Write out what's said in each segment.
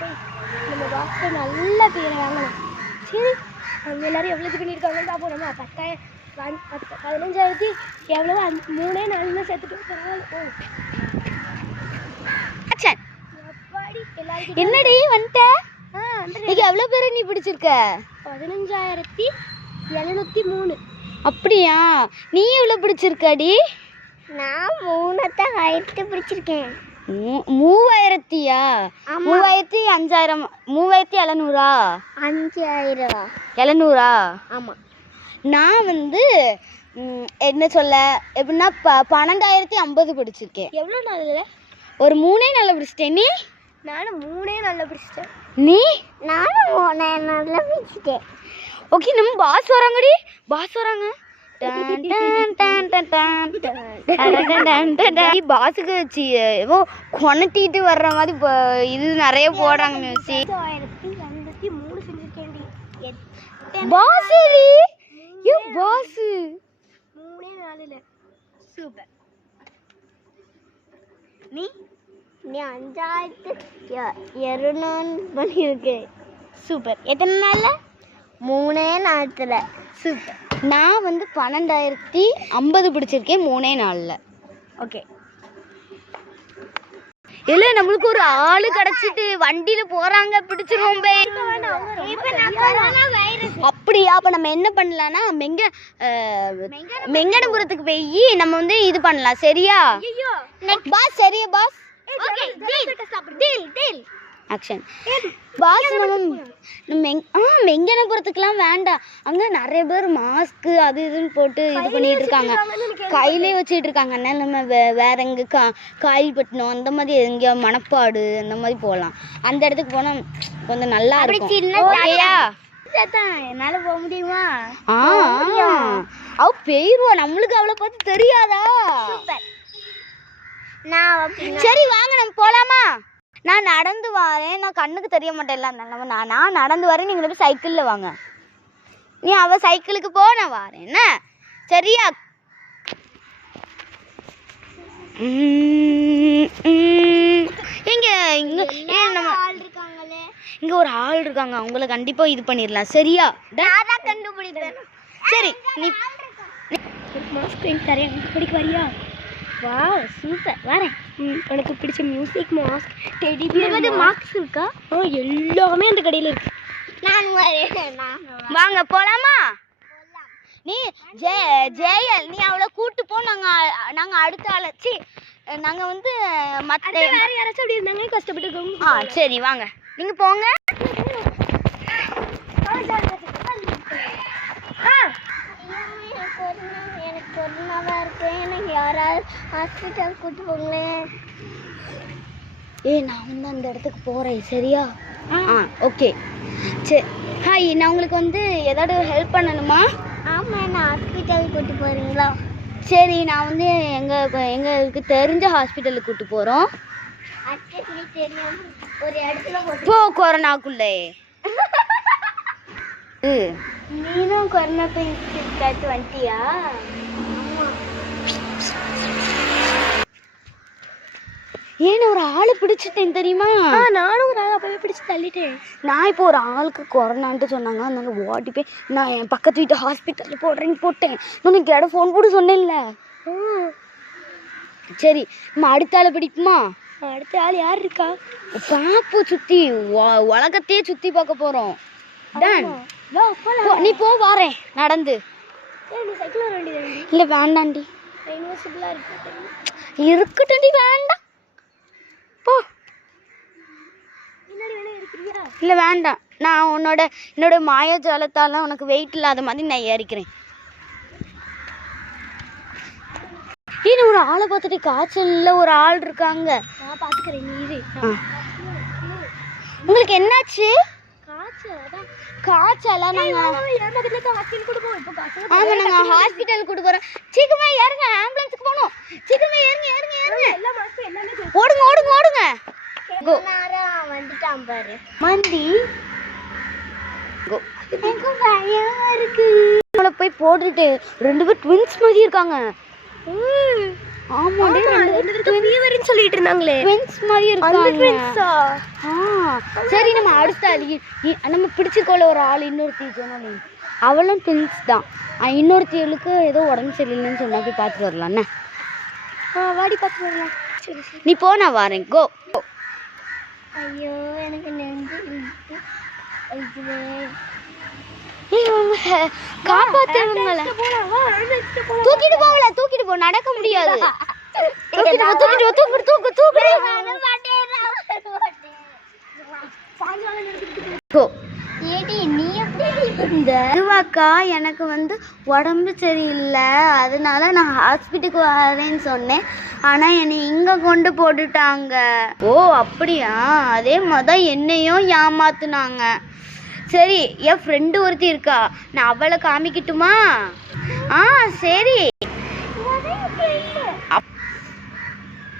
நம்ம பாக்ஸை நல்ல பேரை வாங்கலாம். சரி அவங்க எல்லாரும் எவ்வளோ இது பண்ணியிருக்காங்கன்னு பார்ப்போம். நம்ம 15,000 எவ்வளோ 3 நாள் சேர்த்துட்டு பரவாயில்ல. என்னடி வந்துட்ட? இன்னைக்கு எவ்வளோ பேர் நீ பிடிச்சிருக்க? 15,703. அப்படியா? நீ எவ்வளோ பிடிச்சிருக்காடி? நான் 3 ஹைட்டு பிடிச்சிருக்கேன். 3000யா? 3500 3700? 700? ஆமாம். நான் வந்து என்ன சொல்ல எப்படின்னா 12,050 பிடிச்சிருக்கேன். எவ்வளோ நாளில்? ஒரு 3 நாளில் பிடிச்சிட்டேன். நீ? நானும் 3 நாளில் பிடிச்சிட்டேன். நீ? நானும் 3 நாளில் பிடிச்சிட்டேன். ஓகே நம்ம பாஸ் வராங்கடி. பாஸ் வராங்க. பாஸுக்கு வச்சு ஏதோ கொனட்டிட்டு வர்ற மாதிரி இது நிறைய போடுறாங்க மியூசிக். 15,203 செஞ்சிருக்கேன்டி. பாஸ் பாஸ் 3 நாளில். சூப்பர். நீ? நீ 5,200 பண்ணியிருக்கேன். சூப்பர். எத்தனை நாளில்? 3 நாளத்தில். சூப்பர். நான் வந்து 12,050 பிடிச்சிருக்கேன் 3 நாளில். ஓகே. இல்லை நம்மளுக்கு ஒரு ஆள் கிடச்சிட்டு வண்டியில் போகிறாங்க பிடிச்சிருவோம். அப்படியா? அப்போ நம்ம என்ன பண்ணலான்னா மெங்கடபுரத்துக்கு போய் நம்ம வந்து இது பண்ணலாம். சரியா பாஸ்? சரியா பாஸ்? Action pass. நம்ம மெங்கனபுரத்துக்குலாம் வேண்டாம். அங்கே நிறைய பேர் மாஸ்க்கு அது இதுன்னு போட்டு இது பண்ணிட்டு இருக்காங்க, கையிலே வச்சுட்டு இருக்காங்க. அதனால நம்ம வேற எங்கே காயல்பட்டினம் அந்த மாதிரி எங்கேயோ மணப்பாடு அந்த மாதிரி போகலாம். அந்த இடத்துக்கு போனால் கொஞ்சம் நல்லா இருக்கும். என்னால போக முடியுமா? அவ பெயர்வா நம்மளுக்கு அவளை பார்த்து தெரியாதா? சரி வாங்க நம்ம போலாமா? நான் நடந்து வரேன். நான் கண்ணுக்கு தெரிய மாட்டேன்ல, நான் நடந்து வரேன். நீங்க போய் சைக்கிளில் வாங்க. நீ அவ சைக்கிளுக்கு போ, நான் வரேன். என்ன சரியா? இங்க ஒரு ஆள் இருக்காங்க, அவங்கள கண்டிப்பா இது பண்ணிடலாம். சரியா? சரி நீ படிக்க வரியா? வா சூப்பர் வரேன். உனக்கு பிடிச்ச music mask teddy bear mask இருக்கா? எல்லாமே அந்த கடையில் இருக்கு. நான் வரேன். வாங்க போலாமா? நீ ஜெயல் நீ அவளை கூட்டு போ. நாங்க அடுத்த ஆளச்சி நாங்க வந்து மற்ற வேற யாராச்சும் அப்படி இருந்தாங்க கஷ்டப்பட்டு. சரி வாங்க நீங்க போங்க. எனக்கு கொரோனாவா இருக்கு, எனக்கு யாராவது ஹாஸ்பிட்டல் கூட்டு போங்களேன். நான் வந்து அந்த இடத்துக்கு போறேன். சரியா? ஓகே சரி. ஹாய், நான் உங்களுக்கு வந்து ஏதாவது ஹெல்ப் பண்ணணுமா? ஆமாம், என்ன ஹாஸ்பிட்டல் கூட்டு போகிறீங்களா? சரி நான் வந்து எங்களுக்கு தெரிஞ்ச ஹாஸ்பிட்டலுக்கு கூட்டு போகிறோம். தெரியும் ஒரு இடத்துல போ கொரோனாக்குள்ளே. நீனும் கொரோனா போயிட்டு வந்துட்டியா? ஏன்னு ஒரு ஆளை பிடிச்சிட்டேன் தெரியுமா? நானும் ஒரு ஆளை போய் பிடிச்சி தள்ளிட்டேன். நான் இப்போ ஒரு ஆளுக்கு கொரோனான்ட்டு சொன்னாங்க, அதனால ஓடி போய் நான் என் பக்கத்து வீட்டு ஹாஸ்பிட்டலில் போடுறேன்னு போட்டேன். நான் எனக்கு இடம் ஃபோன் போட்டு சொன்னேன்ல. சரி நம்ம அடுத்த ஆளை பிடிக்குமா? அடுத்த ஆள் யார் இருக்கா? பாப்பு சுற்றி உலகத்தையே சுற்றி பார்க்க போகிறோம். நீ போ வாரேன் நடந்து. சைக்கிள் வர வேண்டியது இல்லை வேண்டாண்டி. இருக்கட்டும் வேண்டாம் போ. இல்லை வேண்டாம். நான் என்னோட மாயாஜாலத்தால் உனக்கு வெயிட் இல்லாத மாதிரி நான் ஏறிக்கிறேன். ஏன்னு ஒரு ஆளை பார்த்துட்டு காய்ச்சல்ல ஒரு ஆள் இருக்காங்க. நான் பார்த்துக்கிறேன். நீ இது உங்களுக்கு என்னாச்சு? காய்ச்சலா? நாங்கள் ஹாஸ்பிட்டல் கூட்டு போகிறோம். சீக்கிரமா ஏறுங்க, ஆம்புலன்ஸுக்கு போகணும். சீக்கிரமா ஏறுங்க. ஓடுங்க ஓடுங்க ஓடுங்க. வந்துட்டான் பாரு மந்தி. இருக்கு போய் போட்டுட்டு 2 பேர் ட்வின்ஸ் மாதிரி இருக்காங்க. ஆமா, 2 பேரும் சொல்லிட்டு இருந்தாங்களே. ட்வின்ஸ் மாதிரி இருக்காங்க. ட்வின்ஸா? சரி நம்ம அடுத்த நம்ம பிடிச்சிக்கோல ஒரு ஆள் இன்னொருத்தி சொன்னோம், அவளும் ட்வின்ஸ் தான். இன்னொருத்திகளுக்கு ஏதோ உடம்பு சரியில்லைன்னு சொன்னா போய் பார்த்துட்டு வரலாம்ண்ணே. வாடி பார்த்து வரலாம். சரி சரி. நீ போ, நான் வரேன். கோ. ஐயோ எனக்கு நெஞ்சு காப்பாத்துவங்கள தூக்கிட்டு போகல, தூக்கிட்டு போ, நடக்க முடியாது. தூக்கிட்டு போ, தூக்கிட்டு போ, தூக்கு தூக்கு தூக்கு. கோ. ஏடி நீ எப்படி இந்த இதுவாக்கா எனக்கு வந்து உடம்பு சரியில்லை, அதனால நான் ஹாஸ்பிட்டலுக்கு வரேன்னு சொன்னேன். ஆனால் என்னை இங்கே கொண்டு போட்டுட்டாங்க. ஓ அப்படியா? அதே மாதிரி தான் என்னையும் ஏமாத்துனாங்க. சரி, என் ஃப்ரெண்டு ஒருத்தி இருக்கா, நான் அவளை காமிக்கட்டுமா? சரி.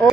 ஓ